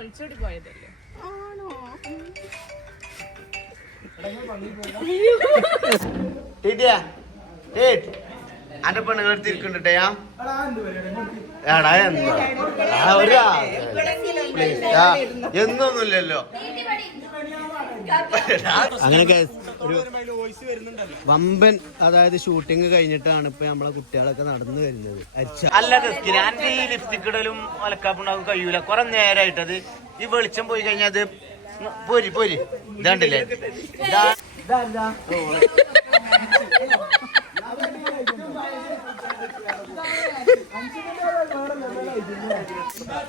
ഒളിച്ചോടി പോയതല്ലേ? അന്റെ പെണ്ണുങ്ങൾ എടുത്തിരിക്കണ്ടേ എന്നൊന്നുമില്ലല്ലോ. അങ്ങനെ ഒരു വമ്പൻ അതായത് ഷൂട്ടിങ് കഴിഞ്ഞിട്ടാണ് ഇപ്പൊ നമ്മളെ കുട്ടികളൊക്കെ നടന്നു വരുന്നത്. അല്ലാതെ ഈ ലിപ്സ്റ്റിക് ഇടലും ഒലക്കാപ്പുണ്ടാകും കഴിയൂല. കുറെ നേരമായിട്ടത് ഈ വെളിച്ചം പോയി കഴിഞ്ഞാൽ അത് പോരി പോരി ഇതാണ്ടില്ലേ.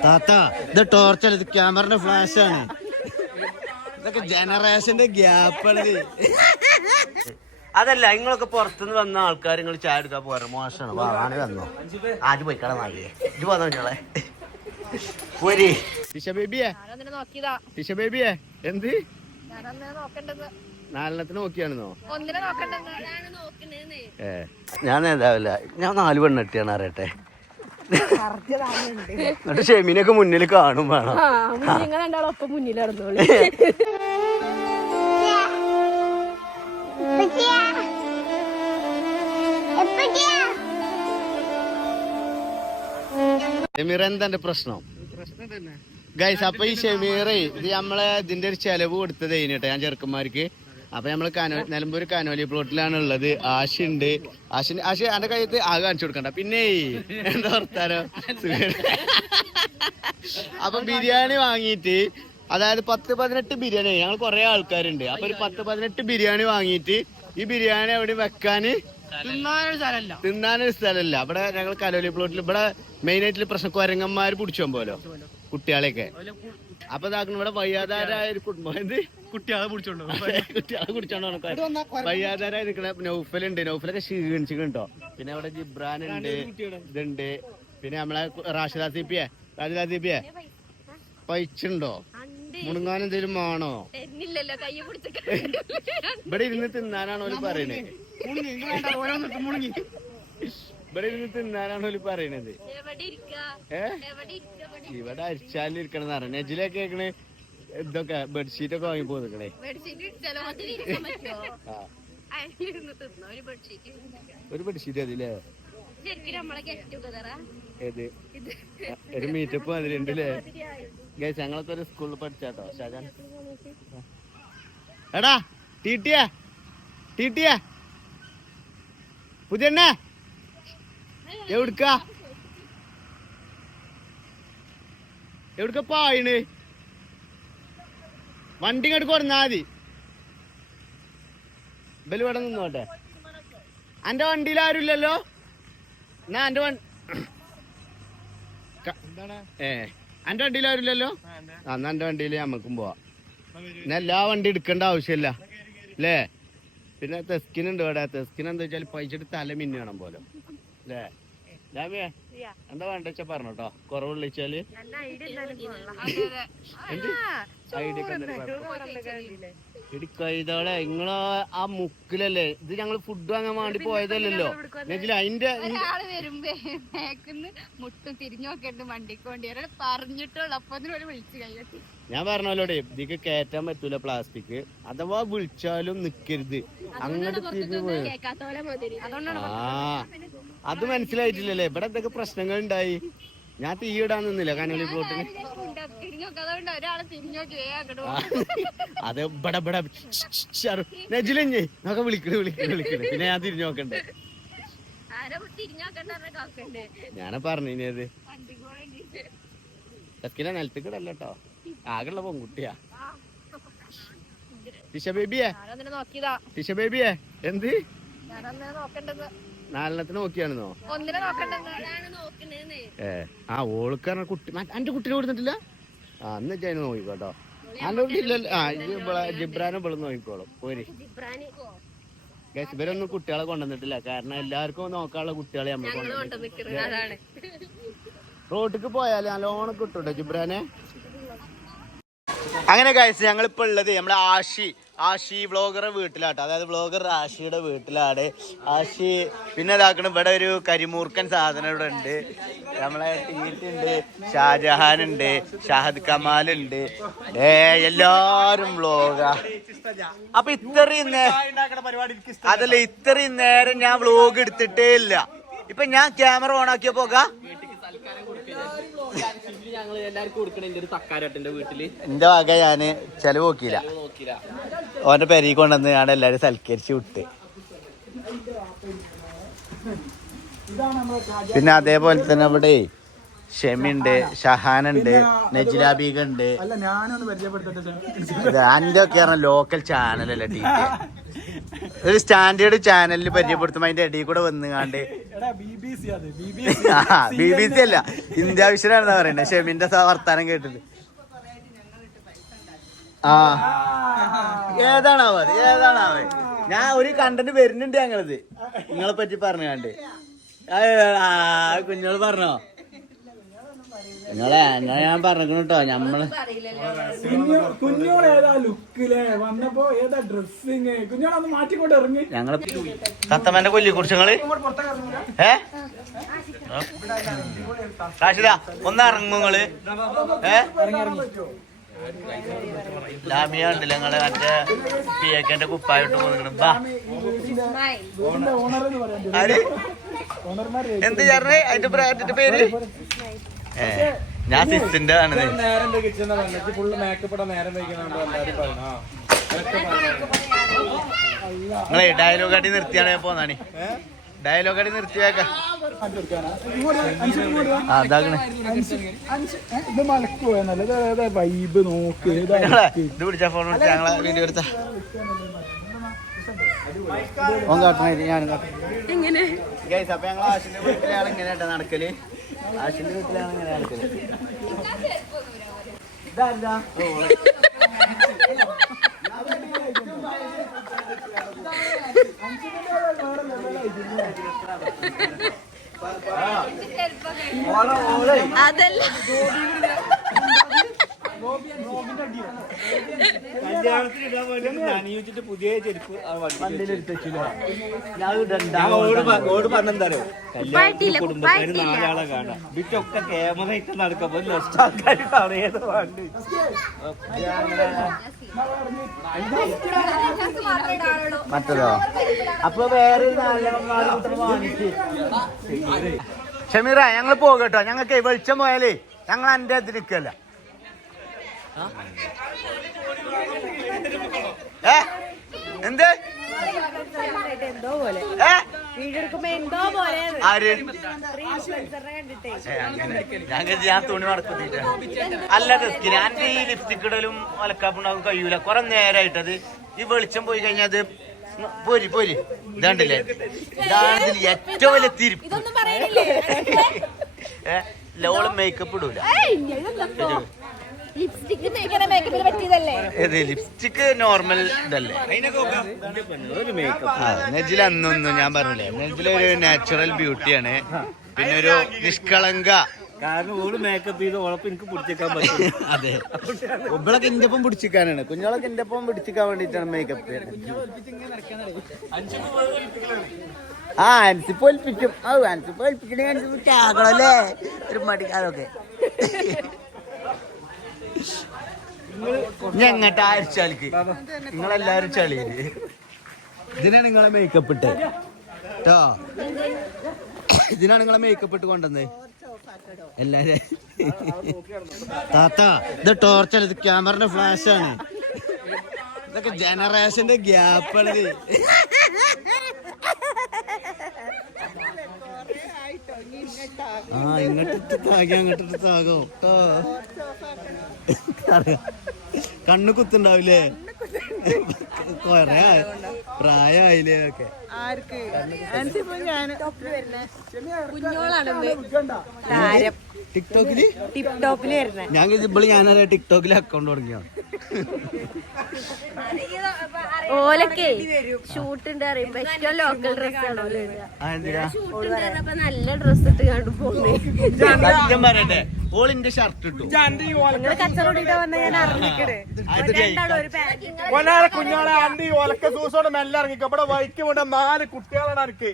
താത്ത ഇത് ടോർച്ചല്ല, ഇത് ക്യാമറയുടെ ഫ്ലാഷ് ആണ്. ഇതൊക്കെ ജനറേഷന്റെ ഗ്യാപ്പാണ്. അതല്ല, നിങ്ങളൊക്കെ പുറത്തുനിന്ന് വന്ന ആൾക്കാർ നിങ്ങൾ ചായ എടുക്കാൻ പോരാ, മോശമാണ്. വാങ്ങാൻ വന്നോ ആദ്യം പോയി കടന്നാലേ ഇത് പോന്നോ ഞങ്ങളെ പോരി. ടിഷ ബേബിയെ ടിഷ ബേബിയെ എന്ത് നാലെണ്ണത്തിന് നോക്കിയാണെന്നോ? ഞാൻ ഏതാവില്ല, ഞാൻ 4 പെണ്ണെട്ടിയാണ് അറിയട്ടെ. എന്നിട്ട് ഷെമീനൊക്കെ മുന്നിൽ കാണും വേണം. ഷെമീർ എന്താ പ്രശ്നം ഗൈസ്? അപ്പൊ ഈ ഷെമീറെ ഇത് നമ്മളെ ഇതിന്റെ ഒരു ചെലവ് കൊടുത്തത് കഴിഞ്ഞിട്ട് ഞാൻ ചെറുക്കന്മാർക്ക്. അപ്പൊ നമ്മള് നിലമ്പൂർ കാനോലി പ്ലോട്ടിലാണ് ഉള്ളത്. ആശുണ്ട്. ആശ എന്റെ കയ്യത്ത് ആകെ കാണിച്ചു കൊടുക്കണ്ട. പിന്നെ എന്താ വർത്താനോ? അപ്പൊ ബിരിയാണി വാങ്ങിയിട്ട്, അതായത് 10-18 ബിരിയാണി, ഞങ്ങൾ കുറെ ആൾക്കാരുണ്ട്. അപ്പൊ ഒരു 10-18 ബിരിയാണി വാങ്ങിയിട്ട് ഈ ബിരിയാണി അവിടെ വെക്കാന് തിന്നാനൊരു സ്ഥലമല്ല. ഇവിടെ ഞങ്ങൾ കലോലി പ്ലോട്ടിൽ ഇവിടെ മെയിൻ ആയിട്ടുള്ള പ്രശ്നം കുരങ്ങന്മാര് പിടിച്ചോ പോലോ കുട്ടികളെയൊക്കെ. അപ്പൊ ഇതാക്കണം ഇവിടെ വയ്യാതാരായ ഒരു കുടുംബം. എന്ത് കുട്ടികളെ പിടിച്ചോണ്ടോ വയ്യാതാരായി നിൽക്കണ നൗഫലുണ്ട്. നൗഫലൊക്കെ ക്ഷീണിച്ചിട്ടോ. പിന്നെ അവിടെ ജിബ്രാൻ ഉണ്ട്, ഇതുണ്ട്. പിന്നെ നമ്മളെ റാഷിദ സീപ്പിയെ പൈച്ചുണ്ടോ? മുണുങ്ങാൻ എന്തേലും വേണോ? ഇവിടെ ഇരുന്ന് തിന്നാനാണോ പറയുന്നത്? ഇവിടെ ഇരുന്ന് തിന്നാനാണോ പറയണത്? ഇവിടെ അരിച്ചാലും ഇരിക്കണെന്ന് പറഞ്ഞു. നെജിലൊക്കെ കേക്കണേ ഇതൊക്കെ ബെഡ്ഷീറ്റ് ഒക്കെ വാങ്ങി പോന്നിക്കണേ. ഒരു ബെഡ്ഷീറ്റ് അതില്ലേ? ഏത് ഒരു മീറ്റപ്പ് അതിലുണ്ടല്ലേ? ഗൈസ് ഞങ്ങളൊക്കെ ഒരു സ്കൂളിൽ പഠിച്ചാട്ടോ. ഷാജാൻ എടാ ടീട്ടിയാ പുതിയ എവിടുക്ക പായണ്? വണ്ടി ഇങ്ങോട്ട് കൊടുന്നാ മതി. ബല് ഇവിടെ നിന്നോട്ടെ. എന്റെ വണ്ടിയിൽ ആരുമില്ലല്ലോ. എന്നാ എന്റെ എന്റെ വണ്ടിയിൽ ആരുമില്ലല്ലോ. എന്നാ എന്റെ വണ്ടിയിൽ നമ്മക്കും പോവാ. പിന്നെ എല്ലാ വണ്ടി എടുക്കേണ്ട ആവശ്യമില്ല അല്ലേ? പിന്നെ തെസ്കിനുണ്ട് ഇവിടെ. തെസ്കിന് എന്താ വെച്ചാൽ പൈസ എടുത്ത് തല മിന്നണം പോലെ അല്ലേ? ജാമിയെ എന്താ വേണ്ട വെച്ചാ പറഞ്ഞോട്ടോ. കുറവ് വിളിച്ചാല് ഇടിക്കൈതോളെ നിങ്ങള് ആ മുക്കിലല്ലേ ഇത്? ഞങ്ങള് ഫുഡ് വാങ്ങാൻ വേണ്ടി പോയതല്ലോ. അതിന്റെ ഞാൻ പറഞ്ഞല്ലോടെ ഇതിക്ക് കയറ്റാൻ പറ്റൂല പ്ലാസ്റ്റിക്. അഥവാ വിളിച്ചാലും നിക്കരുത്, അങ്ങോട്ട് തിരിഞ്ഞു പോയി. അത് മനസ്സിലായിട്ടില്ലല്ലേ? ഇവിടെ എന്തൊക്കെ പ്രശ്നങ്ങൾ ഉണ്ടായി. ഞാൻ തീ ഇടാൻ നിന്നില്ല കാനോലി പ്ലോട്ടിന്. അത് ഇവിടെ നെജിലഞ്ഞേ നോക്കെ വിളിക്കണേ. പിന്നെ ഞാൻ തിരിഞ്ഞു നോക്കണ്ടേ? ഞാനെ പറഞ്ഞത് തെക്കിനെ നിലത്തേക്കിടല്ല കേട്ടോ. ആകെയുള്ള പെൺകുട്ടിയാ. ടിഷ ബേബിയെ എന്ത് 4 നോക്കിയാണെന്നോ? ആ ഓൾക്കാരണ കുട്ടി എന്റെ കുട്ടീനെ കൊടുത്തിട്ടില്ല. ആ എന്ന് വെച്ചാൽ നോക്കിക്കോട്ടോ. അന്റെ കുട്ടിയില്ലല്ലോ. ആ ജിബ്രാനെ ഇവിടെ നോക്കിക്കോളും. പോരി ഇവരൊന്നും കുട്ടികളെ കൊണ്ടുവന്നിട്ടില്ല. കാരണം എല്ലാവർക്കും നോക്കാനുള്ള കുട്ടികളെ നമ്മൾ റോട്ടിക്ക് പോയാല് നല്ലോണം കിട്ടൂട്ടോ ജിബ്രാനെ. അങ്ങനെ ഗൈസ് ഞങ്ങളിപ്പോ ഉള്ളത് നമ്മളെ ആഷി വ്ളോഗറെ വീട്ടിലാട്ടോ, അതായത് വ്ളോഗർ ആഷിയുടെ വീട്ടിലാണ്. ആഷി പിന്നെ ഇതാക്കണം, ഇവിടെ ഒരു കരിമൂർക്കൻ സാധനം ഇവിടെ ഉണ്ട്. നമ്മളെ ടീറ്റുണ്ട്, ഷാജഹാൻ ഉണ്ട്, ഷാഹദ് കമാൽ ഉണ്ട്, എല്ലാരും വ്ളോഗാ. അപ്പൊ ഇത്രയും അതല്ല, ഇത്രയും നേരം ഞാൻ വ്ളോഗ് എടുത്തിട്ടേ ഇല്ല. ഇപ്പൊ ഞാൻ ക്യാമറ ഓൺ ആക്കിയ പോകാ എന്റെ വക ഞാന് ചെലവ് നോക്കിയില്ല. ഓന്റെ പെരയിൽ കൊണ്ടുവന്ന് ഞാൻ എല്ലാരും സൽക്കരിച്ച് വിട്ട്. പിന്നെ അതേപോലെ തന്നെ ഇവിടെ ഷെമിണ്ട്, ഷഹാനുണ്ട്, നജിലാബീഗ ഉണ്ട്. എന്റെ ഒക്കെ ലോക്കൽ ചാനലല്ലേ ടീച്ചർ, ഒരു സ്റ്റാൻഡേർഡ് ചാനലിൽ പരിചയപ്പെടുത്തുമ്പോ അതിന്റെ ഇടയിൽ കൂടെ വന്നുകാണ്ട് BBC അല്ല, ഇന്ത്യ വിഷനാണെന്നാ പറയണ്ടേ ഷെമിന്റെ വർത്താനം കേട്ടിട്ട്. ഏതാണാവർ ഞാൻ ഒരു കണ്ടന്റ് വരുന്നുണ്ട് ഞങ്ങളത് നിങ്ങളെ പറ്റി പറഞ്ഞാണ്ട്. കുഞ്ഞോള് പറഞ്ഞോ? ഞാൻ പറഞ്ഞു കേട്ടോ, ഞമ്മള് ഞങ്ങള് തത്തമ്മന്റെ കൊല്ലിയെ കുറിച്ച് നിങ്ങള് റാഷിദ ഒന്ന് ഇറങ്ങുങ്ങള് ലാമിയ ഉണ്ടല്ലോ നിങ്ങള് മറ്റേ പിയക്കന്റെ കുപ്പായിട്ട് പോകുന്നു. എന്ത് ചേർന്ന് അതിന്റെ ബ്രാൻഡിന്റെ പേര്? ഞാൻ സിത്തിന്റെ ആണ്. നിങ്ങളെ ഡയലോഗ് അടി നിർത്തിയാണ് പോന്നാണി, ഡയലോഗ് അടി നിർത്തിയേക്ക. ഇത് പിടിച്ച ഫോൺ വിളിച്ച ഞങ്ങളെ വീഡിയോ എടുത്ത ഞാനും കാട്ടും. അപ്പൊ ഞങ്ങൾ ആശിന്റെ വീട്ടിലാണ് ഇങ്ങനെ നടക്കല്, ആശിന്റെ വീട്ടിലാണ് ഇങ്ങനെ നടക്കല്. അതല്ല കല്യാണത്തിന് പുതിയ ചെരുപ്പ് പറഞ്ഞെന്താരോ, കല്യാണത്തിന് കുടുംബക്കാര് 4 ആളെ കാണാം, ഇതൊക്കെ ക്യാമറ ഇട്ട് നടക്കുമ്പോ ആൾക്കാർ പറയത് വേണ്ടി. മറ്റതോ അപ്പൊ വേറെ ഷമീറ ഞങ്ങൾ പോകട്ടോ, ഞങ്ങൾക്ക് വെളിച്ചം പോയാലേ ഞങ്ങൾ എന്റെ അതിൽ നിൽക്കല്ല. എന്ത് ഞാൻ തുണി മടക്കുന്നില്ല. അല്ല ഡെസ്കിന് എന്റെ ഈ ലിപ്സ്റ്റിക് ഇടലും ഒലക്കാപ്പുണ്ടാവും കഴിയൂല. കുറെ നേരമായിട്ടത് ഈ വെളിച്ചം പോയി കഴിഞ്ഞാൽ അത് പോരി പോരി ഇതാണ്ടില്ലേ, ഇതാണ് ഏറ്റവും വലിയ തിരിപ്പ്. ലോളം മേക്കപ്പ് ഇടൂല. ലിപ്സ്റ്റിക് നോർമൽ ഇതല്ലേ. നെജിൽ അന്നൊന്നും ഞാൻ പറഞ്ഞില്ലേ, നെജിലൊരു നാച്ചുറൽ ബ്യൂട്ടിയാണ്, പിന്നെ ഒരു നിഷ്കളങ്ക. കാരണം ഓള് മേക്കപ്പ് ചെയ്ത് ഉളപ്പ് എനിക്ക് പിടിച്ചേക്കാൻ പറ്റും. അതെ, ഇവളൊക്കെ എന്റെ ഒപ്പം പിടിച്ചിക്കാനാണ്, കുഞ്ഞോളൊക്കെ എന്റെ ഒപ്പം പിടിച്ചിക്കാൻ വേണ്ടിട്ടാണ് മേക്കപ്പ്. അൻസിപ്പ് ഒലിപ്പിക്കും. അൻസിപ്പ് ഒലിപ്പിക്കണേ ആകണല്ലേ ഒരു മടിക്കാരൊക്കെ. ഞങ്ങട്ട് ആഴ്ചക്ക് നിങ്ങളെല്ലാരും ചളിയില്. ഇതിനാണ് നിങ്ങളെ മേക്കപ്പ് ഇട്ട് കേട്ടോ, ഇതിനാണ് നിങ്ങളെ മേക്കപ്പ് ഇട്ട് കൊണ്ടുവന്നേ എല്ലാരും. താത്ത ഇത് ടോർച്ചല്ല, ഇത് ക്യാമറയുടെ ഫ്ലാഷ് ആണ്. ഇതൊക്കെ ജനറേഷന്റെ ഗ്യാപ്പാണ്. ഇങ്ങോട്ടിട്ട് താകി അങ്ങോട്ടിട്ട് താകോ കേട്ടോ. കണ്ണു കുത്തുണ്ടാവില്ലേ, കൊറേ പ്രായമായില്ലേ ഒക്കെ. ടിക്ടോക്കില് ഞാനറിയാം ടിക്ടോക്കിൽ അക്കൗണ്ട് തുടങ്ങിയോ. ഓലൊക്കെ ഷൂട്ടുണ്ട് അറിയുമ്പോ ഏറ്റവും ലോക്കൽ ഡ്രസ്സാണ് നല്ല ഡ്രസ് ഇട്ട് കണ്ടു പോകുന്നേ. സത്യം പറയട്ടെ, ഓളിന്റെ ഷർട്ട് ഇട്ടു. നിങ്ങള് കച്ചവടം വന്ന ഞാൻ അറിഞ്ഞിക്കണേ കുഞ്ഞോളെ ആന്റി ഒലക്ക ദിവസോടെ മെല്ലെ ഇറങ്ങിക്കോ. ഇവിടെ വൈക്ക് വേണ്ട 4 കുട്ടികളാണ് എനിക്ക്.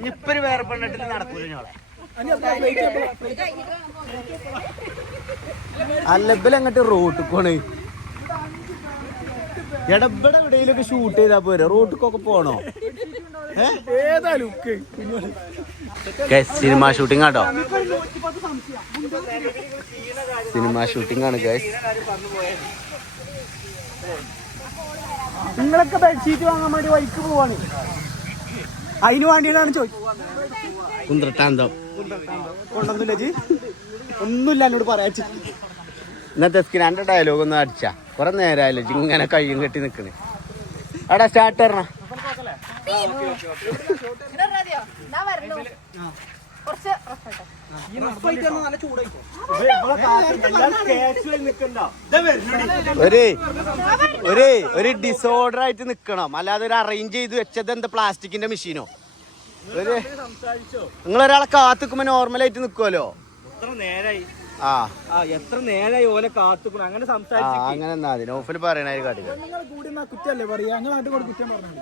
ഇനിപ്പൊരു വേറെ പെണ്ണിട്ട് നടക്കൂല ഞോളെ. അല്ലബൽ അങ്ങോട്ട് റോട്ടിൽ പോണ്. എടബടെ എവിടെയെങ്കിലൊക്കെ ഷൂട്ട് ചെയ്താ പോരെ, റോട്ടിക്കൊക്കെ പോണോ? ഏതാ ലുക്ക്? സിനിമ ഷൂട്ടിംഗ് ആട്ടോ, സിനിമ ഷൂട്ടിംഗ് ആണ് ഗൈസ്. നിങ്ങളൊക്കെ ബെഡ്ഷീറ്റ് വാങ്ങാൻ വേണ്ടി വൈക്ക് പോവാണ്. അതിന് വേണ്ടിയാണ് ചോദിച്ചത്. കുന്ത്രട്ടാന്തം കൊണ്ടൊന്നുമില്ല ജി, ഒന്നുമില്ല എന്നോട് പറയാ. ഇന്നത്തെ സ്കിനാന്റെ ഡയലോഗ് ഒന്ന് അടിച്ചാ കുറെ നേരമായല്ലോ ഇങ്ങനെ കയ്യും കെട്ടി നിക്കണ്. എടാ സ്റ്റാർട്ട് പറഞ്ഞ ഒരു ഡിസോർഡർ ആയിട്ട് നിക്കണം, അല്ലാതെ ഒരു അറേഞ്ച് ചെയ്ത് വെച്ചത് എന്താ പ്ലാസ്റ്റിക്കിന്റെ മെഷീനോ? നിങ്ങളൊരാളെ കാത്തുക്കുമ്പോ നോർമലായിട്ട് നിക്കുവല്ലോ. എത്ര നേരായി ഓലെ കാത്തുക്കണം അങ്ങനെ സംസാരിച്ചു. അങ്ങനെ എന്നാ മതി, നോഫിൽ പറയണ കാട്ടില്ല. കുറ്റല്ലേ പറയാ, അങ്ങനെ നാട്ടിൽ കൂടെ കുറ്റം പറഞ്ഞു.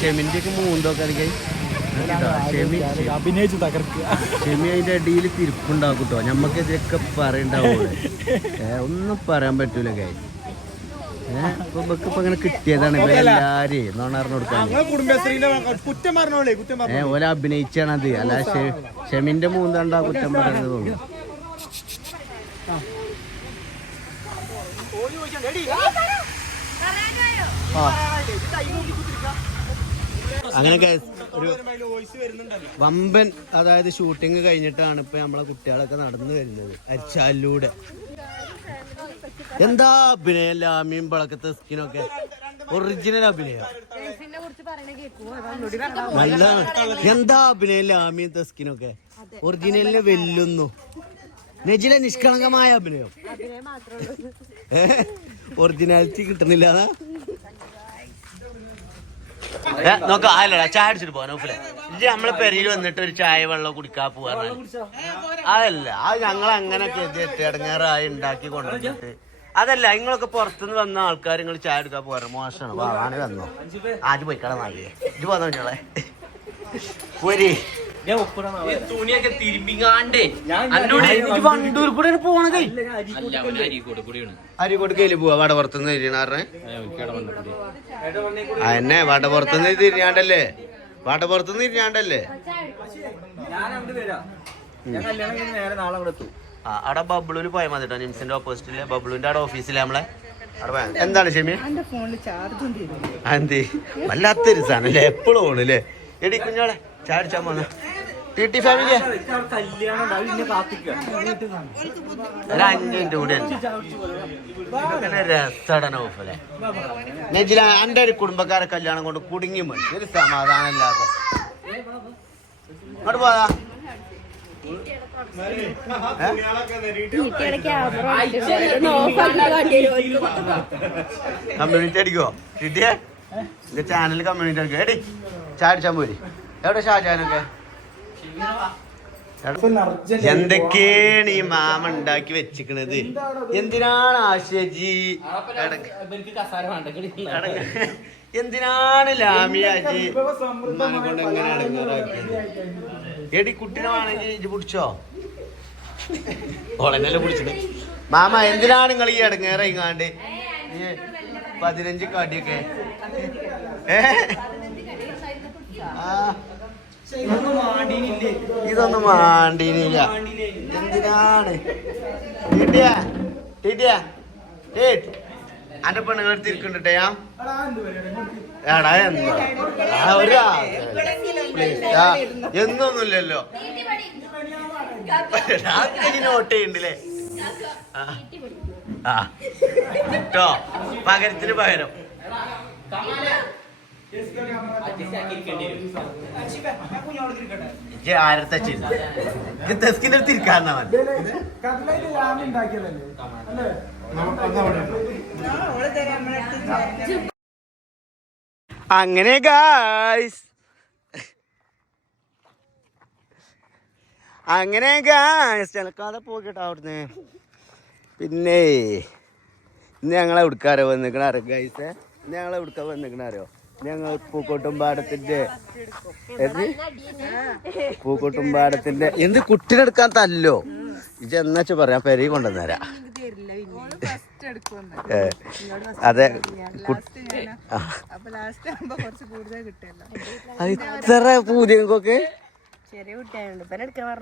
ഷെമിന്റെ മൂന്നൊക്കെ അഭിനയിച്ച് തകർക്കുക. ഷെമി അതിന്റെ അടിയിൽ തിരിപ്പുണ്ടാക്കൂട്ടോ, ഞമ്മക്കെതിരൊക്കെ പറയണ്ടാവൂടെ. ഒന്നും പറയാൻ പറ്റൂല കാര്യം. ഇപ്പൊ അങ്ങനെ കിട്ടിയതാണ് എല്ലാരെയും നോണറിന് കൊടുക്കാൻ. ഓല അഭിനയിച്ചാണത്, അല്ല ഷെമിന്റെ മൂന്നാണ്ടാ കുറ്റം പറയുന്നത് തോന്നുന്നു. അങ്ങനെ ഒരു വമ്പൻ, അതായത് ഷൂട്ടിങ് കഴിഞ്ഞിട്ടാണ് ഇപ്പൊ നമ്മളെ കുട്ടികളൊക്കെ നടന്നു വരുന്നത് അരിച്ചാലിലൂടെ. എന്താ അഭിനയം, ലാമിയും പളക്കത്തെ സ്കിനൊക്കെ ഒറിജിനൽ അഭിനയം. നല്ല എന്താ അഭിനയം, ലാമിയും തെസ്കിനൊക്കെ ഒറിജിനലിനെ വെല്ലുന്നു. നെജിലെ നിഷ്കളങ്കമായ അഭിനയം, ഒറിജിനാലിറ്റി കിട്ടുന്നില്ല. നോക്ക അല്ലടാ, ചായ അടിച്ചിട്ട് പോവാ നോക്കില്ല. ഇത് നമ്മളെ പെരയിൽ വന്നിട്ട് ഒരു ചായ വെള്ളം കുടിക്കാൻ പോവാറ് അതല്ല, അത് ഞങ്ങൾ അങ്ങനെ ഇടങ്ങേറായി ഉണ്ടാക്കി കൊണ്ടുവന്നിട്ട് അതല്ല. നിങ്ങളൊക്കെ പുറത്തുനിന്ന് വന്ന ആൾക്കാർ നിങ്ങൾ ചായ എടുക്കാൻ പോവാറ് മോശമാണ്. വാങ്ങാൻ വന്നോ ആദ്യം പോയി കട നാട്ടിലെ ഇത് പോന്ന കുഞ്ഞോളെ പോരി തുണിയൊക്കെ തിരുമ്പിങ്ങാണ്ടേ വണ്ടൂർ കൂടെ പോണതേ. അരിക്കോട് കയ്യിൽ പോവാ വടപുറത്തുനിന്ന് തിരിയണാറിനെ എന്നെ വടപുറത്തുനിന്ന് തിരിഞ്ഞാണ്ടല്ലേ, വടപുറത്തുനിന്ന് തിരിഞ്ഞാണ്ടല്ലേ. അവിടെ ബബ്ലുവിൽ പോയാൽ മതി കേട്ടോ, നിംസിന്റെ ഓപ്പോസിറ്റില് ബബ്ലുവിന്റെ അവിടെ ഓഫീസില് നമ്മളെ അവിടെ. എന്താണ് ഷെമി അന്തി വല്ലാത്തൊരു സാധനല്ലേ, എപ്പോഴും ഓണല്ലേ. എടി കുഞ്ഞോളെ ചായ അടിച്ചാൻ പോന്ന ടി ഫാമിലി ഒരു 5 മിനിറ്റ് കൂടെ രസടന ഓഫല്ലേ. നെജില എൻ്റെ ഒരു കുടുംബക്കാരെ കല്യാണം കൊണ്ട് കുടുങ്ങി മതി, ഒരു സമാധാനം ഇല്ലാതെ. അങ്ങോട്ട് പോകാ കമ്മ്യൂണിറ്റി അടിക്കോ കിട്ടിയേ എന്റെ ചാനലിൽ കമ്മ്യൂണിറ്റി അടിക്കോ. എടി ചായ അടിച്ചാൻ പോരി. എവിടെ ഷാജാനൊക്കെ എന്തൊക്കെയാണ് ഈ മാമ ഉണ്ടാക്കി വെച്ചിക്കണത്? എന്തിനാണ് ആശയജി, എന്തിനാണ് ലാമിയാജി ഉമ്മാനെ കൊണ്ട് എങ്ങനെ അടങ്ങാറാക്കിയത്? എടി കുട്ടിനെ വേണമെങ്കിൽ ഇജ് പിടിച്ചോ, ഓളെന്നല്ലേ പിടിച്ചിട്ട്. മാമ എന്തിനാണ് നിങ്ങൾ ഈ അടങ്ങേറായിങ്ങാണ്ട് 15 കാട്ടിയൊക്കെ? ഇതൊന്നും മാണ്ടീനില്ല. എന്തിനാണ് അന്റെ പെണ്ണുങ്ങൾ തിരിക്കണ്ടേ? എടാ എന്താ എന്നൊന്നുമില്ലല്ലോ, നോട്ട് ചെയ്യണ്ടല്ലേ. ആ കേട്ടോ പകരത്തിന് പകരം ആരത്തെ തെസ്കിന്റെ അടുത്ത് ഇരിക്കാന്നാ മതി. അങ്ങനെ ഗായ്സ് ചിലക്കാതെ പോയിട്ടോ അവിടുന്ന്. പിന്നെ ഇന്ന് ഞങ്ങളെ എവിടുക്കാരോ വന്നിക്കണോ ഗൈസ്? ഇന്ന് ഞങ്ങളെ എവിടുക്കാ വന്നിക്കണോ? ഞങ്ങൾ പൂക്കോട്ടുംപാടത്തിന്റെ എന്ത് കുട്ടിനെടുക്കാൻ തല്ലോ ഇത് എന്നാച്ച പറയാം പെരി കൊണ്ടുവന്നേരാ. അതെ ഇത്ര പൂതികൾക്കൊക്കെ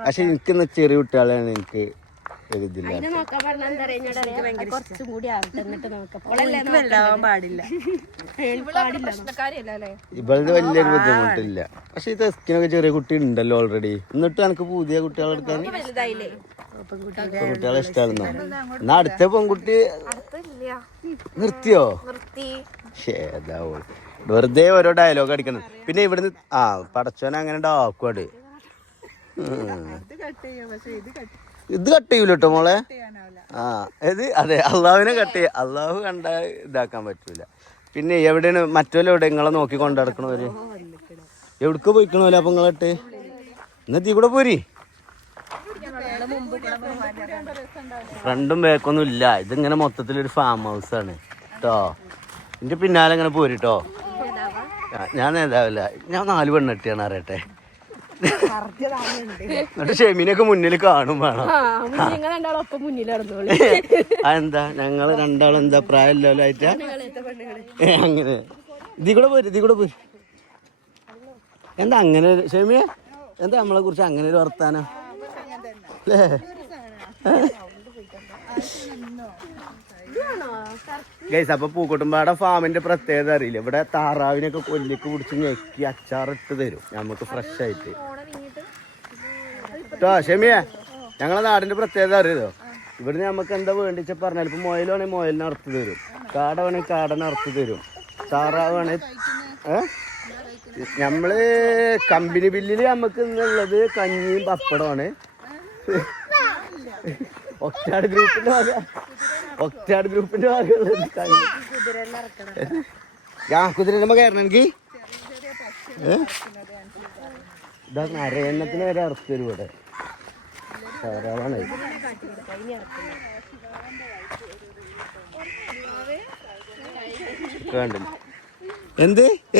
പക്ഷെ എനിക്കിന്ന് ചെറിയ കുട്ടികളെയാണ് എനിക്ക് ഇതില്ല. ഇവളുടെ വലിയൊരു ബുദ്ധിമുട്ടില്ല. പക്ഷെ ഈ തെസ്കിനൊക്കെ ചെറിയ കുട്ടി ഉണ്ടല്ലോ ഓൾറെഡി. എന്നിട്ട് എനിക്ക് പുതിയ കുട്ടികളെ എടുക്കാൻ കുട്ടികളെ ഇഷ്ടമായിരുന്നു. എന്നാ അടുത്ത പെൺകുട്ടി നിർത്തിയോ? ഏതാവോ വെറുതെ ഓരോ ഡയലോഗ് അടിക്കണം. പിന്നെ ഇവിടുന്ന് പടച്ചോനെ അങ്ങനെ ഡാക്കുവാട് ഇത് കട്ട് ചെയ്യൂല കേട്ടോ മോളെ. അതെ അള്ളാഹുവിനെ കട്ട് ചെയ്യ. അള്ളാഹു കണ്ട ഇതാക്കാൻ പറ്റൂല. പിന്നെ എവിടെയാണ് മറ്റോലും എവിടെ നിങ്ങളെ നോക്കി കൊണ്ടു നടക്കണവര്? എവിടേക്ക് പോയിക്കണോല്ലോ അപ്പൊ നിങ്ങളിട്ട് ഇന്നത്തെ കൂടെ പോരി. ഫ്രണ്ടും ബാക്കൊന്നും ഇല്ല. ഇതിങ്ങനെ മൊത്തത്തിലൊരു ഫാം ഹൗസ് ആണ് കേട്ടോ. എന്റെ പിന്നാലെ ഇങ്ങനെ പോരിട്ടോ. ഞാൻ നേതാവില്ല, ഞാൻ 4 പെണ്ണെട്ടിയാണ് അറിയട്ടെ. എന്നിട്ട് ഷെമീനൊക്കെ മുന്നിൽ കാണും വേണം. അതെന്താ ഞങ്ങള് രണ്ടാളും എന്താ പ്രായമില്ലല്ലോ ആയിട്ടാ അങ്ങനെ? ഇതിൽ കൂടെ പോര്. എന്താ അങ്ങനെ ഷെമിയെ? എന്താ നമ്മളെ കുറിച്ച് അങ്ങനെ ഒരു വർത്താനം അല്ലേ? ഗൈസ് അപ്പൊ പൂക്കോട്ടുംപാട ഫാമിന്റെ പ്രത്യേകത അറിയില്ല. ഇവിടെ താറാവിനൊക്കെ കൊല്ലിക്ക് പിടിച്ച് ഞെക്കി അച്ചാറിട്ട് തരും നമുക്ക് ഫ്രഷ് ആയിട്ട് കേട്ടോ. ഷെമിയെ ഞങ്ങളെ നാടിന്റെ പ്രത്യേകത അറിയോ? ഇവിടുന്ന് നമുക്ക് എന്താ വേണ്ടിച്ച പറഞ്ഞാൽ ഇപ്പൊ മുയലാണെങ്കിൽ മുയലിനെ അറുത്ത് തരും, കാട വേണമെങ്കിൽ കാടനെ അറുത്ത് തരും, താറാവാണെങ്കിൽ നമ്മള് കമ്പനി ബില്ലില് നമുക്ക് ഇന്നുള്ളത് കഞ്ഞിയും പപ്പടമാണ്. ഒക്ടാഡ് ഗ്രൂപ്പിന്റെ ഭാഗമുള്ളത് കുതിരമ്മ കയറണമെങ്കിൽ ഇതാ നരയണ്ണത്തിന് വരെ അറുത്ത് തരും ഇവിടെ. ധാരാളമാണ്.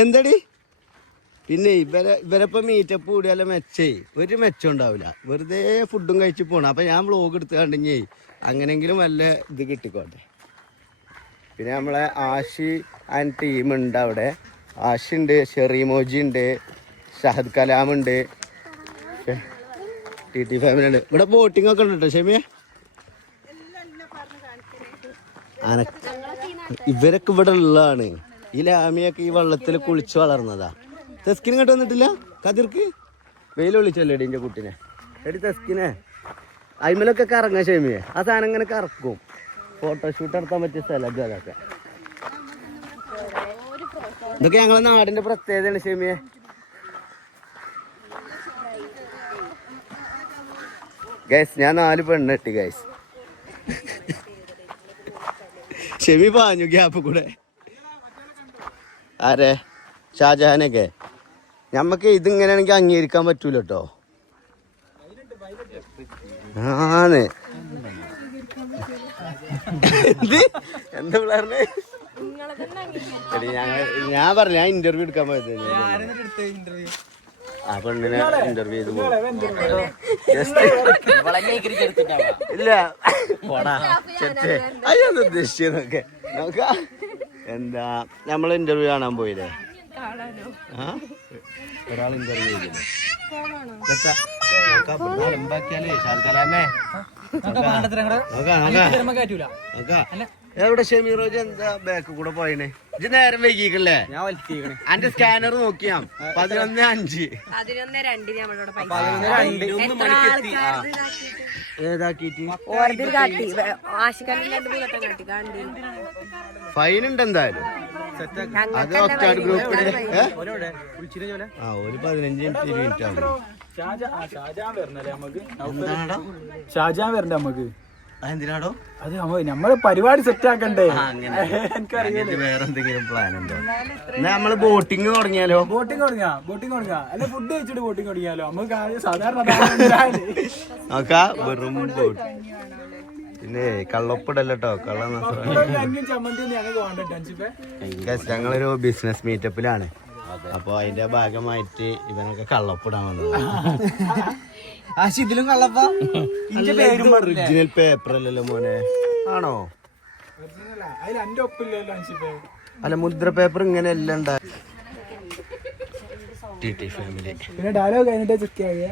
എന്തടി പിന്നെ ഇവരപ്പം മീറ്റപ്പ് കൂടിയാലേ ഒരു മെച്ചം ഉണ്ടാവില്ല. വെറുതെ ഫുഡും കഴിച്ച് പോണം. അപ്പൊ ഞാൻ വ്ലോഗ് എടുത്ത് കണ്ടിഞ്ഞേ അങ്ങനെങ്കിലും വല്ല ഇത് കിട്ടിക്കോട്ടെ. പിന്നെ നമ്മളെ ആഷി ആൻഡ് ടീമുണ്ട് അവിടെ. ആഷി ഉണ്ട്, ഷെറീമോജി ഉണ്ട്, ഷഹദ് കലാമുണ്ട്, TT ഫാമിലി ഉണ്ട്. ഇവിടെ ബോട്ടിംഗ് ഒക്കെ ഉണ്ട് കേട്ടോ ഷെമിയെ. ഇവരൊക്കെ ഇവിടെ ഉള്ളതാണ്. ഈ ലാമിയൊക്കെ ഈ വെള്ളത്തിൽ കുളിച്ച് വളർന്നതാ. തെസ്കിന് ഇങ്ങോട്ട് വന്നിട്ടില്ല. കതിർക്ക് വെയിൽ വിളിച്ചല്ലേ എടീൻ്റെ കുട്ടീനെ. എടി തെസ്കിനെ അയിമലൊക്കെ കറങ്ങാൻ ഷെമിയെ. ആ സാധനം ഇങ്ങനെ കറക്കും. ഫോട്ടോഷൂട്ട് നടത്താൻ പറ്റിയ സ്ഥലം അതൊക്കെ. ഇതൊക്കെ ഞങ്ങളെ നാടിന്റെ പ്രത്യേകതയാണ് ഷെമിയെ. ഗൈസ് ഞാൻ 4 പെണ്ണെട്ടി ഗൈസ്. ഷെമി പാഞ്ഞു ഗ്യാപ്പ് കൂടെ. ആരെ? ഷാജഹാനൊക്കെ. ഞമ്മക്ക് ഇതിങ്ങനെയാണെങ്കിൽ അംഗീകരിക്കാൻ പറ്റൂല കേട്ടോ. ആന്ന് എന്താ പിള്ളേർന്ന് ഞാൻ പറഞ്ഞു. ഞാൻ ഇന്റർവ്യൂ എടുക്കാൻ പോയത്. ആ പെണ്ണിനെ ഇന്റർവ്യൂ ചെയ്ത് പോകും. ഇല്ല അതൊന്നും ഉദ്ദേശിച്ചതൊക്കെ നോക്ക. എന്താ നമ്മൾ ഇന്റർവ്യൂ കാണാൻ പോയില്ലേ? ഒരാൾ ഇന്റർവ്യൂ ചെയ്തില്ലേ? എവിടെ ഷമീറോജ് എന്താ ബാക്ക് കൂടെ പോയനെ ഇജ്ജ് നേരം വൈകിക്കല്ലേ ഞാൻ വലിച്ചേക്കണേ അന്റെ സ്കാനർ നോക്കിയാ 11:05 ഏതാക്കിട്ട് ഫൈൻ ഉണ്ട് എന്തായാലും അത് ഒറ്റാട് ഗ്രൂപ്പില് ആ ഒരു 15-20 മിനിറ്റ് ആവും ഷാജാൻ വരണ്ടേ നമുക്ക് എന്തിനാടോ അത് നമ്മള് പരിപാടി സെറ്റ് ആക്കണ്ടേ എനിക്കറിയാം വേറെ എന്തെങ്കിലും പ്ലാൻ ഉണ്ടോ എന്നാ നമ്മള് ബോട്ടിങ് തുടങ്ങിയാലോ ബോട്ടിങ് തുടങ്ങാ അല്ലെ ഫുഡ് കഴിച്ചിട്ട് ബോട്ടിങ് തുടങ്ങിയാലോ നമുക്ക് സാധാരണ നോക്കാ വെറും ബോട്ട് പിന്നെ കള്ളൊപ്പിടല്ലോ കള്ള ഞങ്ങളൊരു ബിസിനസ് മീറ്റപ്പിലാണ് അപ്പൊ അതിന്റെ ഭാഗമായിട്ട് ഇവനൊക്കെ കള്ളൊപ്പിടാൻ വന്നത് ഇതിലും കള്ളപ്പ ഒറിജിനൽ പേപ്പർ അല്ലല്ലോ മോനെ ആണോ അല്ല മുദ്ര പേപ്പർ ഇങ്ങനെ എല്ലാം ഫാമിലി പിന്നെ ഡയലോഗ് കഴിഞ്ഞിട്ട് ചെക്ക് ആകിയ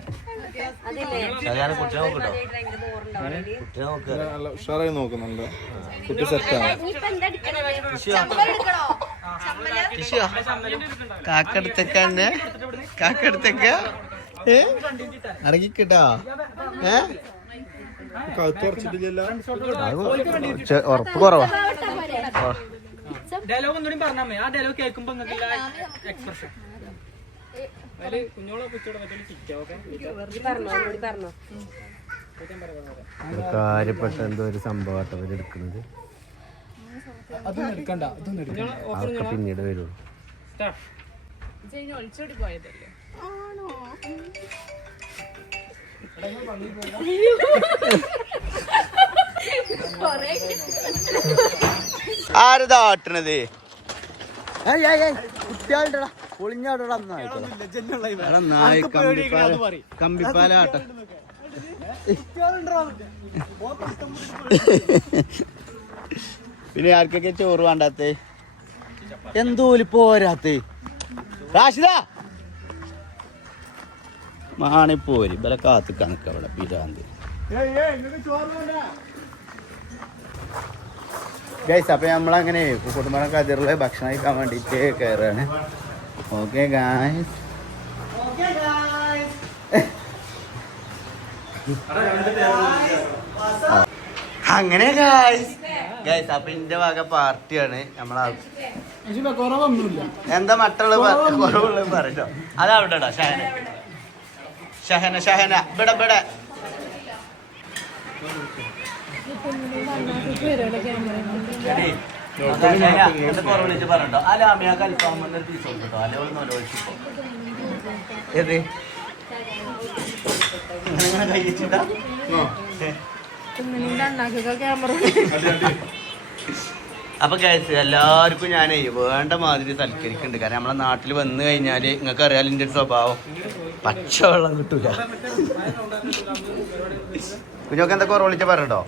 ഉഷാറായി നോക്കുന്നുണ്ട് കുട്ടി സെറ്റാണ് കാക്കടുത്തേക്ക അടങ്ങിക്കിട്ടോ ഉറപ്പ് കുറവാ ഡയലോഗ് ഒന്നുകൂടി പറഞ്ഞാൽ ആ ഡയലോഗ് കേൾക്കുമ്പോ എക്സ്പ്രഷൻ കാര്യപ്പെട്ട എന്തോ ഒരു സംഭവമായിട്ട് അവരെടുക്കുന്നത് അതൊക്കെ പിന്നീട് വരുള്ളൂ ആരതാട്ടണത് കുട്ടികളുടെ പൊളിഞ്ഞാടടാ കമ്പിപ്പാലാട്ട പിന്നെ ആർക്കൊക്കെ ചോറ് വേണ്ടാത്തേ എന്തോലി പോരാത്തേ റാഷിദ മാണിപ്പോരി ഇവരെ കാത്ത് കണക്കവിടെ പിരാന്തി ഗൈസ് അപ്പൊ നമ്മളങ്ങനെ കുടുംബം കതിറിലെ ഭക്ഷണം കഴിക്കാൻ വേണ്ടിട്ട് കയറാണ് ഓക്കെ ഗായ്സ് അങ്ങനെ ഗായ്സ് അപ്പൊ ഇന്റെ വക പാർട്ടിയാണ് നമ്മളെ എന്താ മറ്റുള്ള കുറവുള്ളത് പറയോ അതവിടെടാ ഷഹന ഇവിടെ കുറവിളിച്ച് പറഞ്ഞോ അലാമിയ കൽഫാമെന്നൊരു പീസ് കൊടുക്കട്ടോ അല്ലെ ഏത് ഇങ്ങനെ കഴിച്ചിട്ടാ അപ്പൊ കഴിച്ച് എല്ലാവർക്കും ഞാനേ വേണ്ട മാതിരി സൽക്കരിക്കുന്നുണ്ട് കാരണം നമ്മളെ നാട്ടിൽ വന്നു കഴിഞ്ഞാല് നിങ്ങൾക്ക് അറിയാലോ എൻ്റെ സ്വഭാവം പച്ചവെള്ളം കിട്ടൂല കുഞ്ഞൊക്കെ എന്താ കുറവിളിച്ച പറഞ്ഞോ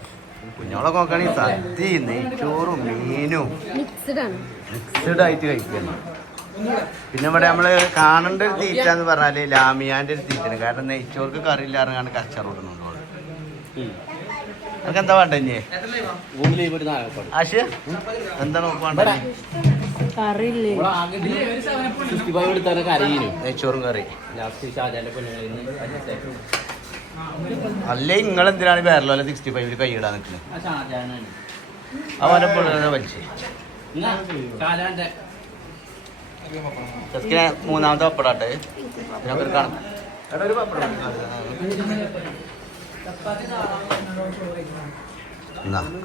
കുഞ്ഞോളെ നോക്കുകയാണെങ്കിൽ സദ്യ നെയ്ച്ചോറും മീനും മിക്സഡ് ആയിട്ട് കഴിക്കുന്നു പിന്നെ ഇവിടെ നമ്മള് കാണേണ്ട ഒരു തീറ്റ എന്ന് പറഞ്ഞാല് ലാമിയാന്റെ ഒരു തീറ്റാണ് കാരണം നെയ്ച്ചോർക്ക് കറിയില്ലാറാണ് കച്ചറോടുന്നുണ്ടോ നമുക്ക് എന്താ വേണ്ട ആശയ എന്താണ് വേണ്ടത് നെയ്ച്ചോറും കറി അല്ലേ നിങ്ങളെന്തിനാണ് പേരല്ലോ 65 കൈയിടാൻ നിൽക്കുന്നത് അവനെ പോലെ വലിച്ചേ മൂന്നാമത്തെ പപ്പടാട്ടെ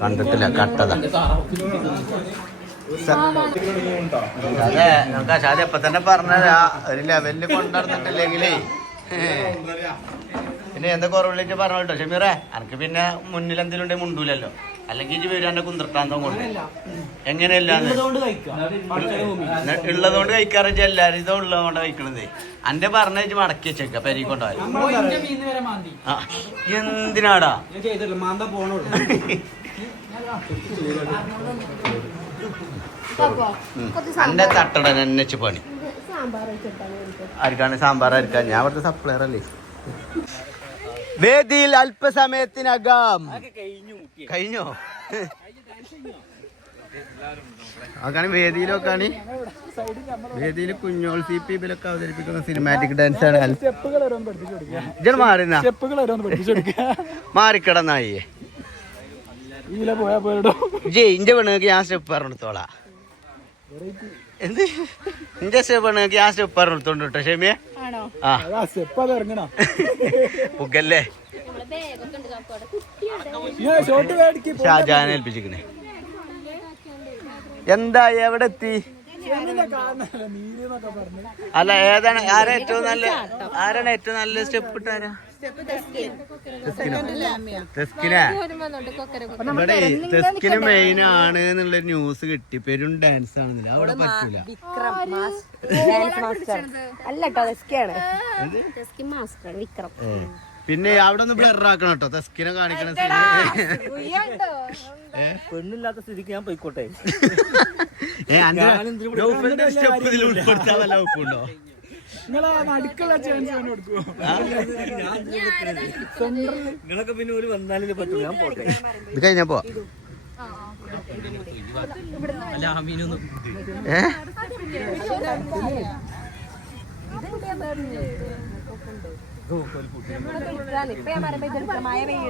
കണ്ടിട്ടില്ല കട്ടതാ അതെ നമുക്ക് അശാദ് എപ്പ തന്നെ പറഞ്ഞാ ഒരു ലെവലില് കൊണ്ടുവന്നിട്ടില്ലെങ്കിലേ പിന്നെ എന്താ കുറവിലേക്ക് പറഞ്ഞു കേട്ടോ ഷമീറേ എനിക്ക് പിന്നെ മുന്നിൽ എന്തെങ്കിലും ഉണ്ടെങ്കിൽ മുണ്ടൂലല്ലോ അല്ലെങ്കിൽ ഇജ്ജ് വരും എന്റെ കുന്ത്രത്താന്തം കൊണ്ട് എങ്ങനെയല്ലാന്ന് ഉള്ളതുകൊണ്ട് കഴിക്കാറ് എല്ലാരും ഇതോ ഉള്ളതുകൊണ്ട് കഴിക്കണത് അന്റെ പറഞ്ഞ വെച്ച് മടക്കി വെച്ചേക്ക പെരി കൊണ്ടുപോയി എന്തിനാടാ അന്റെ തട്ടടൻ എന്നെ പണി ആർക്കാണ് സാമ്പാർ ആർക്കാ ഞാൻ അവിടുത്തെ സപ്ലയർ അല്ലേ വേദിയിൽ അല്പസമയത്തിനകം കഴിഞ്ഞോ അങ്ങനെ വേദിയിലൊക്കെയാണ് വേദിയിൽ കുഞ്ഞോൾ CP ഇവരൊക്കെ അവതരിപ്പിക്കുന്ന സിനിമാറ്റിക് ഡാൻസ് ആണ്. സ്റ്റെപ്പുകൾ ഓരോന്ന് പഠിപ്പിച്ചു കൊടുക്കുക. ഇജ്ജ് മാറിന്നാ സ്റ്റെപ്പുകൾ ഓരോന്ന് പഠിപ്പിച്ചു കൊടുക്കുക. മാറിക്കിടന്നായി ഇതിലെ പോയാ പോരടോ. ഇന്റെ പെണ്ണുങ്ങൾക്ക് ഞാൻ സ്റ്റെപ്പ് പറഞ്ഞെടുത്തോളാ. എന്ത് ഇന്റെ സ്റ്റെപ്പ് പെണ്ണുങ്ങൾക്ക് ഞാൻ സ്റ്റെപ്പ് പറഞ്ഞെടുത്തോണ്ട് കേട്ടോ ഷെമിയെ. ആ സ്റ്റെപ്പ് അത് ഇറങ്ങണം. പുകല്ലേ ഷോട്ട് മേടിക്ക്. ഷാജാനെ ഏൽപ്പിച്ചിരിക്കണേ. എന്താ എവിടെ എത്തി? അല്ല ഏതാണ് ആരാണ് ഏറ്റവും നല്ല സ്റ്റെപ്പ് ഇട്ടാരാ? ഇവിടെ തെസ്കിന് മെയിൻ ആണ് എന്നുള്ളൊരു ന്യൂസ് കിട്ടി. പെരും ഡാൻസ് ആണെന്നില്ല അവിടെ പറ്റൂല. പിന്നെ അവിടെ ഒന്ന് ബ്ലർ ആക്കണം കേട്ടോ തെസ്കിനെ കാണിക്കണ പെണ്ണില്ലാത്ത സ്ഥിതിക്ക് ഞാൻ പോയിക്കോട്ടെ. സ്റ്റെപ്പ് ഇതിൽ ഉൾപ്പെടുത്താൻ വല്ല ഒപ്പുണ്ടോ? നിങ്ങളൊക്കെ പിന്നെ ഒരു വന്നാലേ പറ്റൂ. ഞാൻ പോട്ടെ. ഇത് കഴിഞ്ഞപ്പോ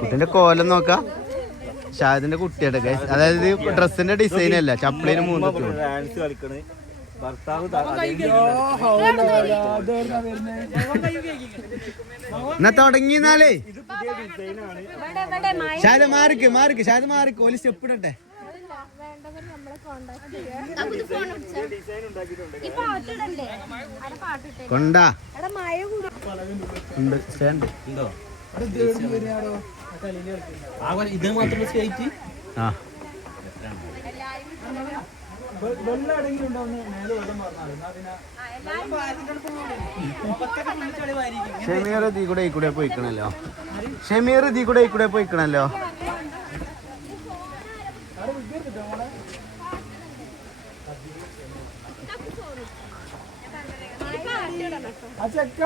കുട്ടിന്റെ കോലം നോക്കാം. ഷാദിന്റെ കുട്ടിയുടെ അതായത് ഡ്രസ്സിന്റെ ഡിസൈൻ അല്ല ചപ്പിളിന് 3 ഡാൻസ് കളിക്കണേ ഭർത്താവ്. എന്നാ തുടങ്ങിന്നാലേ ഷാദ മാറിക്ക് ഷാദ മാറിക്ക് ഓല് സ്റ്റെപ്പ് ഇടട്ടെ. കൊണ്ടാ ഉണ്ടോ ഇത് മാത്രം സ്റ്റേറ്റ്. ആ ഷമീർ ഇതിൽ കൂടെ പോയിക്കണല്ലോ. ആ ചെക്ക